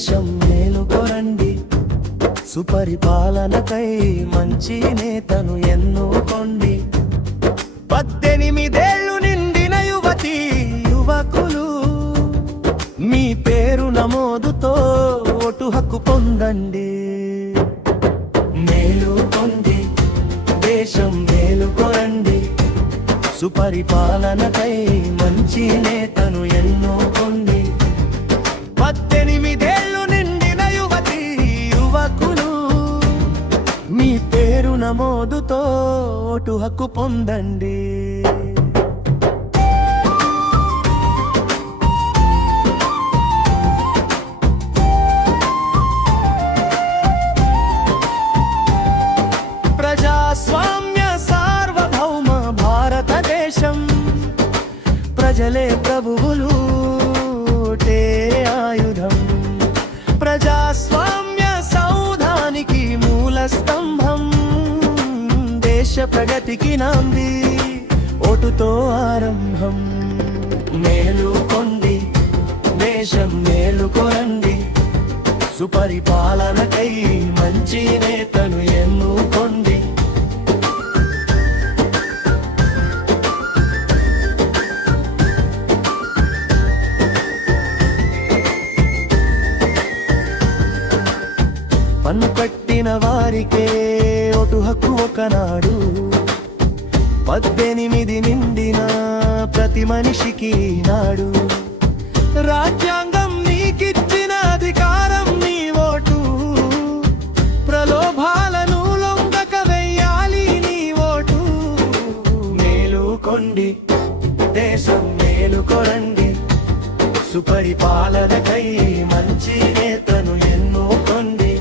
దేశం మేలుకొరండి, సుపరిపాలనకై మంచి నేతను ఎన్నుకోండి. 18 ఏళ్ళు నిండిన యువతి యువకులు మీ పేరు నమోదుతో ఓటు హక్కు పొందండి. మేలుకొండి, దేశం మేలుకొరండి, సుపరిపాలనకై మంచి నేతను ఎన్నుకోండి. 18 ఏళ్ళు నిండిన యువతి యువకులు మీ పేరు నమోదుతో ఓటు హక్కు పొందండి. ప్రజాస్వామ్య సార్వభౌమ భారతదేశం, ప్రజలే ప్రభువులు ఓటే ఆయుధం. ప్రజాస్వామ్య సౌధానికి మూల స్తంభం, దేశ ప్రగతికి నాంది ఓటుతో ఆరంభం. మేలుకొండి, దేశం మేలుకొరండి, సుపరిపాలనకై మంచి నేతను ఎన్నుకోండి. పన్ను కట్టిన వారికే ఓటు హక్కు ఒకనాడు, 18 నిండిన ప్రతి మనిషికి నాడు. రాజ్యాంగం నీకిచ్చిన అధికారం నీ ఓటు, ప్రలోభాలను లొంగక వెయ్యాలి నీ ఓటు. మేలుకొండి, దేశం మేలుకొరండి, సుపరిపాలనకై మంచి నేతను ఎన్నుకోండి.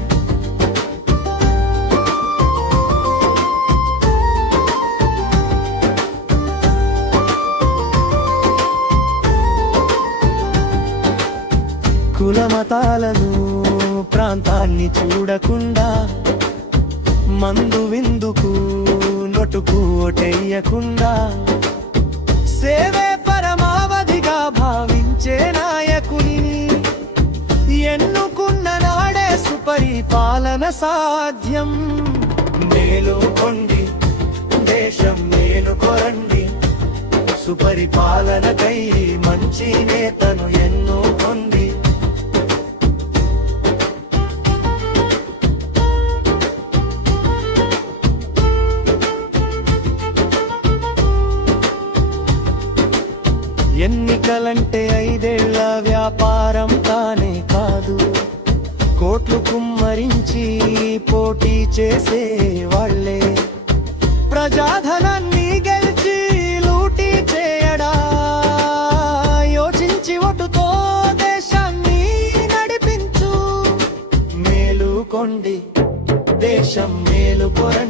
కుల మతాలను ప్రాంతాన్ని చూడకుండా, మందు విందుకు నొటుకు ఓటెయ్యకుండా, సేవే పరమావధిగా భావించే నాయకుని ఎన్నుకున్న నాడే సుపరిపాలన సాధ్యం. మేలుకొండి, దేశం మేలుకొరండి, సుపరిపాలనకై మంచి నేతను ఎన్నుకోండి. ఎన్నికలంటే 5 ఏళ్ల వ్యాపారం కానే కాదు, కోట్లు కుమ్మరించి పోటీ చేసే వాళ్ళే. ప్రజాధనాన్ని గెలిచి లూటీ చేయడా, యోచించి ఓటుతో దేశాన్ని నడిపించు. మేలుకొండి, దేశం మేలుకొరండి,